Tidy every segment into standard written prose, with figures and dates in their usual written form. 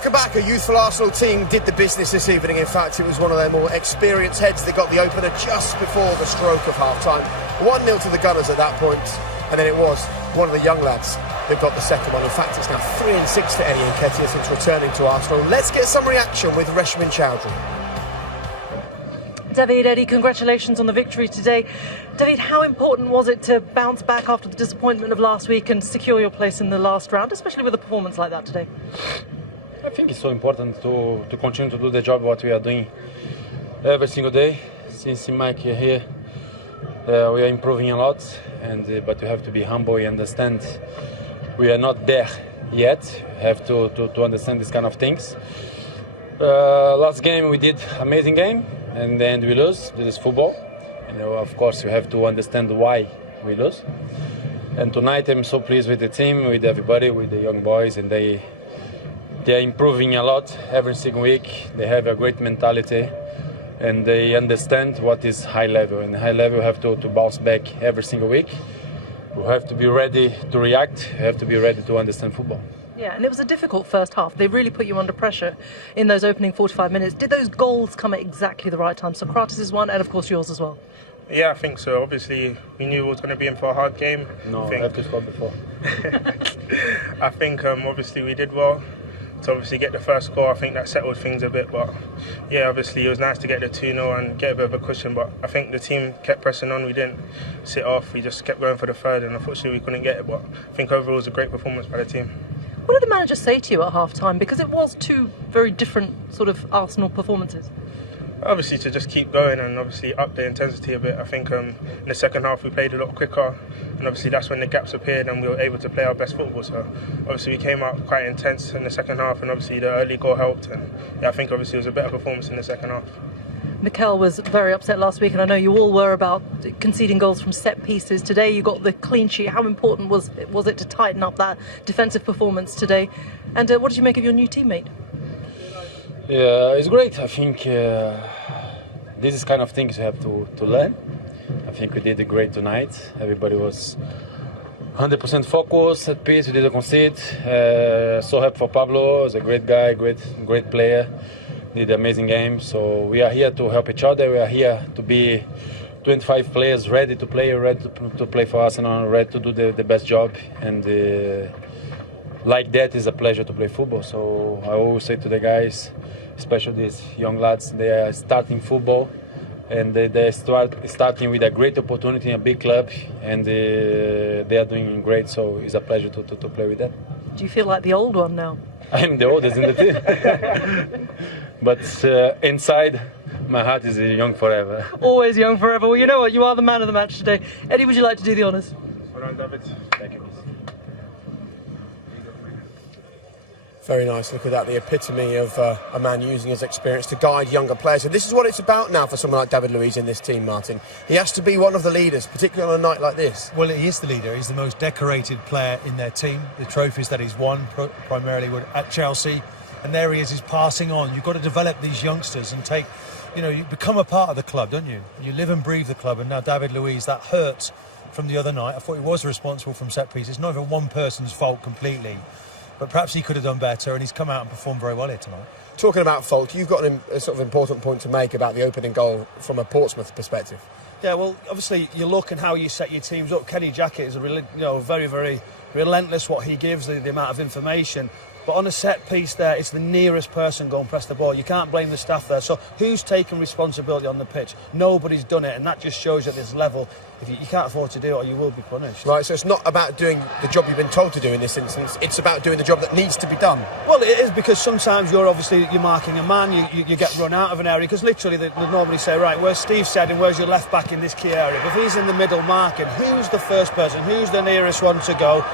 Welcome back. A youthful Arsenal team did the business this evening. In fact, it was one of their more experienced heads that got the opener just before the stroke of half-time. 1-0 to the Gunners at that point, and then it was one of the young lads who got the second one. In fact, it's now 3-6 to Eddie Nketiah since returning to Arsenal. Let's get some reaction with Reshmin Chowdhury. David, Eddie, congratulations on the victory today. David, how important was it to bounce back after the disappointment of last week and secure your place in the last round, especially with a performance like that today? I think it's so important to continue to do the job what we are doing every single day. Since Mike here, we are improving a lot, but we have to be humble and understand we are not there yet. We have to understand these kind of things. Last game we did amazing game, and then we lose. This is football. Of course, you have to understand why we lose. And tonight I'm so pleased with the team, with everybody, with the young boys, and they are improving a lot every single week. They have a great mentality, and they understand what is high level. And high level, you have to bounce back every single week. You have to be ready to react. You have to be ready to understand football. Yeah, and it was a difficult first half. They really put you under pressure in those opening 45 minutes. Did those goals come at exactly the right time? Socrates' one, and of course yours as well. Yeah, I think so. Obviously, we knew we was going to be in for a hard game. No, I have to stop before. I think obviously we did well to obviously get the first score. I think that settled things a bit, but yeah, obviously it was nice to get the 2-0 and get a bit of a cushion, but I think the team kept pressing on. We didn't sit off, we just kept going for the third, and unfortunately we couldn't get it, but I think overall it was a great performance by the team. What did the manager say to you at half-time? Because it was two very different sort of Arsenal performances. Obviously to just keep going and obviously up the intensity a bit. I think in the second half we played a lot quicker, and obviously that's when the gaps appeared and we were able to play our best football. So obviously we came out quite intense in the second half, and obviously the early goal helped, and yeah, I think obviously it was a better performance in the second half. Mikel was very upset last week, and I know you all were, about conceding goals from set pieces. Today you got the clean sheet. How important was it to tighten up that defensive performance today? And what did you make of your new teammate? Yeah, it's great. I think this is kind of things you have to learn. I think we did great tonight. Everybody was 100% focused at peace. We didn't concede. So happy for Pablo. He's a great guy, great player. Did an amazing game. So we are here to help each other. We are here to be 25 players ready to play, ready to play for Arsenal, ready to do the best job. And like that, is a pleasure to play football. So I always say to the guys, especially these young lads, they are starting football, and they starting with a great opportunity in a big club, and they are doing great. So it's a pleasure to play with them. Do you feel like the old one now? I'm the oldest in the team, but inside my heart is young forever. Always young forever. Well, you know what? You are the man of the match today. Eddie, would you like to do the honours? Well done, David. Thank you. Very nice. Look at that, the epitome of a man using his experience to guide younger players. And this is what it's about now for someone like David Luiz in this team, Martin. He has to be one of the leaders, particularly on a night like this. Well, he is the leader. He's the most decorated player in their team. The trophies that he's won primarily were at Chelsea. And there he is, he's passing on. You've got to develop these youngsters and take, you become a part of the club, don't you? You live and breathe the club. And now David Luiz, that hurts from the other night. I thought he was responsible from set pieces. Not even one person's fault completely. But perhaps he could have done better, and he's come out and performed very well here tonight. Talking about fault, you've got a sort of important point to make about the opening goal from a Portsmouth perspective. Yeah, well, obviously you look and how you set your teams up. Kenny Jackett is very, very relentless what he gives, the amount of information. But on a set piece there, it's the nearest person go and press the ball. You can't blame the staff there. So who's taken responsibility on the pitch? Nobody's done it, and that just shows you at this level, if you can't afford to do it, or you will be punished. Right, so it's not about doing the job you've been told to do in this instance, it's about doing the job that needs to be done. Well, it is, because sometimes you're marking a man, you get run out of an area, because literally they normally say, right, where's Steve said and where's your left back in this key area? But if he's in the middle marking, who's the first person, who's the nearest one to go?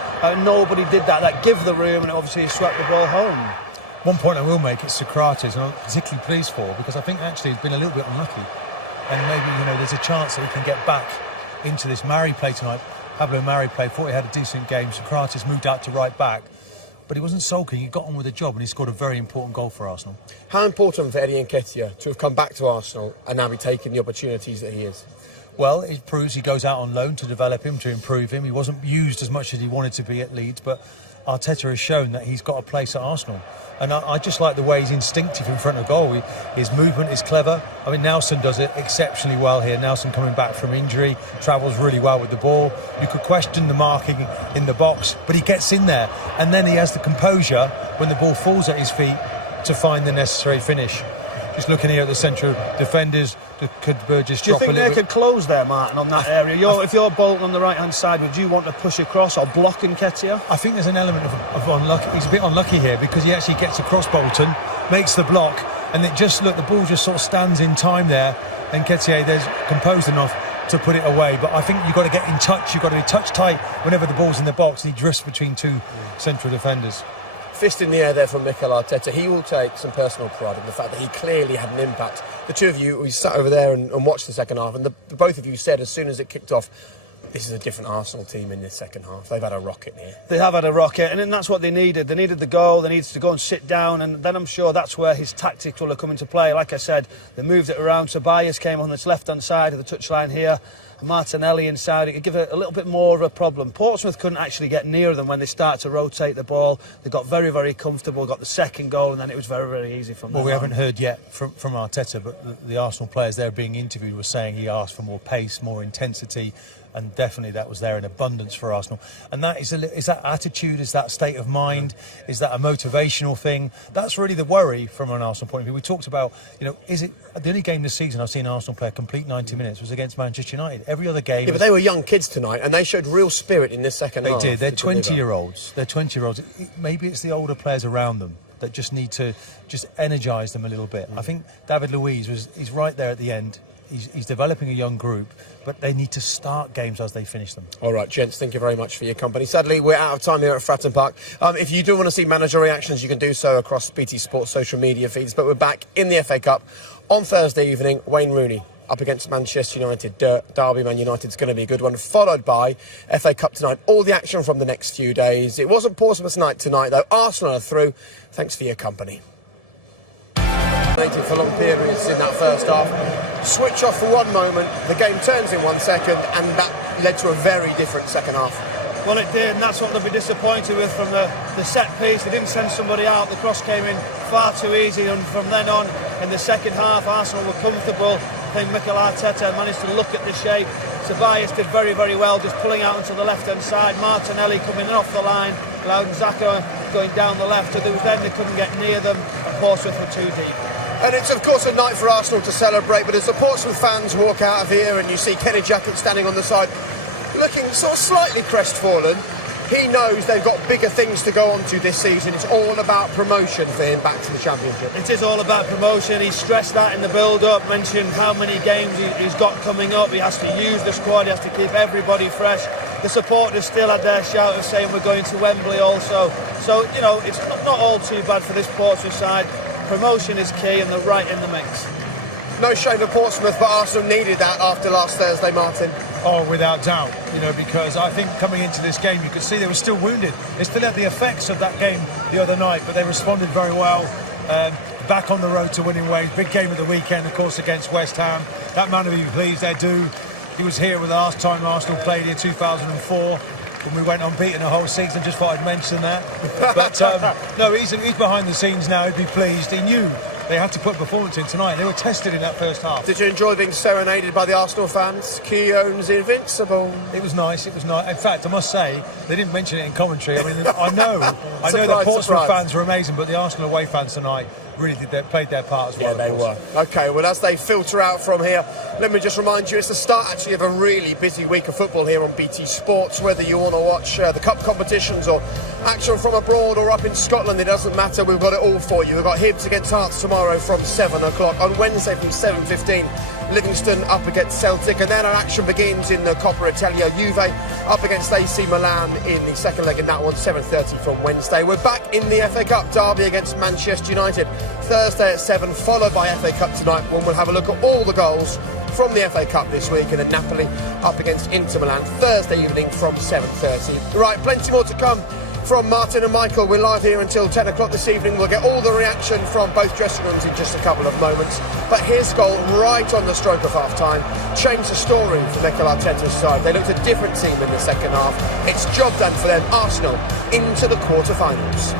Nobody did that. That give the room, and obviously he swept the ball home. One point I will make, it's Socrates, and I'm particularly pleased for, because I think actually he's been a little bit unlucky. And maybe, there's a chance that he can get back into this Mari play tonight. Pablo Mari play, thought he had a decent game. Socrates moved out to right back, but he wasn't sulking. He got on with the job, and he scored a very important goal for Arsenal. How important for Eddie Nketiah to have come back to Arsenal and now be taking the opportunities that he is? Well, it proves he goes out on loan to develop him, to improve him. He wasn't used as much as he wanted to be at Leeds, but Arteta has shown that he's got a place at Arsenal. And I just like the way he's instinctive in front of goal. His movement is clever. I mean, Nelson does it exceptionally well here. Nelson coming back from injury, travels really well with the ball. You could question the marking in the box, but he gets in there. And then he has the composure when the ball falls at his feet to find the necessary finish. Just looking here at the central defenders, could Burgess drop a little bit? Do you think they could close there, Martin, on that area? If you're Bolton on the right-hand side, would you want to push across or block Nketiah? I think there's an element of unlucky. He's a bit unlucky here because he actually gets across Bolton, makes the block, and the ball just sort of stands in time there. And Nketiah there's composed enough to put it away. But I think you've got to get in touch. You've got to be touch tight whenever the ball's in the box. And he drifts between two central defenders. Fist in the air there from Mikel Arteta. He will take some personal pride in the fact that he clearly had an impact. The two of you, we sat over there and watched the second half, and both of you said as soon as it kicked off, this is a different Arsenal team in this second half. They've had a rocket here. They have had a rocket, and then that's what they needed. They needed the goal, they needed to go and sit down, and then I'm sure that's where his tactics will have come into play. Like I said, they moved it around. Tobias came on this left-hand side of the touchline here. Martinelli inside, it could give it a little bit more of a problem. Portsmouth couldn't actually get near them when they started to rotate the ball. They got very, very comfortable, got the second goal, and then it was very, very easy from there. Well, we haven't heard yet from Arteta, but the Arsenal players there being interviewed were saying he asked for more pace, more intensity, and definitely that was there in abundance for Arsenal. And that is that attitude, is that state of mind, is that a motivational thing? That's really the worry from an Arsenal point of view. We talked about, is it the only game this season I've seen Arsenal play a complete 90 minutes was against Manchester United. Every other game... Yeah, but they were young kids tonight, and they showed real spirit in this second half. They did. They're 20-year-olds. They're 20-year-olds. Maybe it's the older players around them that just need to just energise them a little bit. I think David Luiz he's right there at the end. He's developing a young group, but they need to start games as they finish them. All right, gents, thank you very much for your company. Sadly, we're out of time here at Fratton Park. If you do want to see manager reactions, you can do so across BT Sports social media feeds. But we're back in the FA Cup on Thursday evening. Wayne Rooney up against Manchester United. Derby Man United's going to be a good one, followed by FA Cup tonight. All the action from the next few days. It wasn't Portsmouth's night tonight, though. Arsenal are through. Thanks for your company. For long periods in that first half. Switch off for one moment, the game turns in 1 second, and that led to a very different second half. Well, it did, and that's what they'll be disappointed with from the set piece. They didn't send somebody out, the cross came in far too easy, and from then on, in the second half, Arsenal were comfortable. I think Mikel Arteta managed to look at the shape. Tobias did very, very well, just pulling out onto the left-hand side. Martinelli coming in off the line, allowed Zaka going down the left, so there was them, they couldn't get near them, and Portsmouth were too deep. And it's, of course, a night for Arsenal to celebrate, but as the Portsmouth fans walk out of here and you see Kenny Jackett standing on the side, looking sort of slightly crestfallen, he knows they've got bigger things to go on to this season. It's all about promotion for him back to the Championship. It is all about promotion. He stressed that in the build-up, mentioned how many games he's got coming up. He has to use the squad, he has to keep everybody fresh. The supporters still had their shout of saying we're going to Wembley also. So, it's not all too bad for this Portsmouth side. Promotion is key and they're right in the mix. No shame for Portsmouth, but Arsenal needed that after last Thursday, Martin. Oh, without doubt, because I think coming into this game, you could see they were still wounded. They still had the effects of that game the other night, but they responded very well. Back on the road to winning ways. Big game of the weekend, of course, against West Ham. That man will be pleased, they do. He was here with the last time Arsenal played in 2004. When we went unbeaten the whole season, just thought I'd mention that. But no, he's behind the scenes now. He'd be pleased. He knew they had to put performance in tonight. They were tested in that first half. Did you enjoy being serenaded by the Arsenal fans? Keown's invincible. It was nice. It was nice. In fact, I must say they didn't mention it in commentary. I mean, I know the Portsmouth fans were amazing, but the Arsenal away fans tonight really played their part as well. Yeah, they were. OK, well, as they filter out from here, let me just remind you, it's the start actually of a really busy week of football here on BT Sports. Whether you want to watch the cup competitions or action from abroad or up in Scotland, it doesn't matter. We've got it all for you. We've got Hibs against Hearts tomorrow from 7 o'clock. On Wednesday from 7:15, Livingston up against Celtic, and then our action begins in the Coppa Italia. Juve up against AC Milan in the second leg, and that one 7:30 from Wednesday. We're back in the FA Cup derby against Manchester United Thursday at 7, followed by FA Cup tonight, when we'll have a look at all the goals from the FA Cup this week, and then Napoli up against Inter Milan Thursday evening from 7:30. Right, plenty more to come from Martin and Michael. We're live here until 10 o'clock this evening. We'll get all the reaction from both dressing rooms in just a couple of moments. But here's goal right on the stroke of half-time. Changed the story for Mikel Arteta's side. They looked a different team in the second half. It's job done for them. Arsenal into the quarter-finals.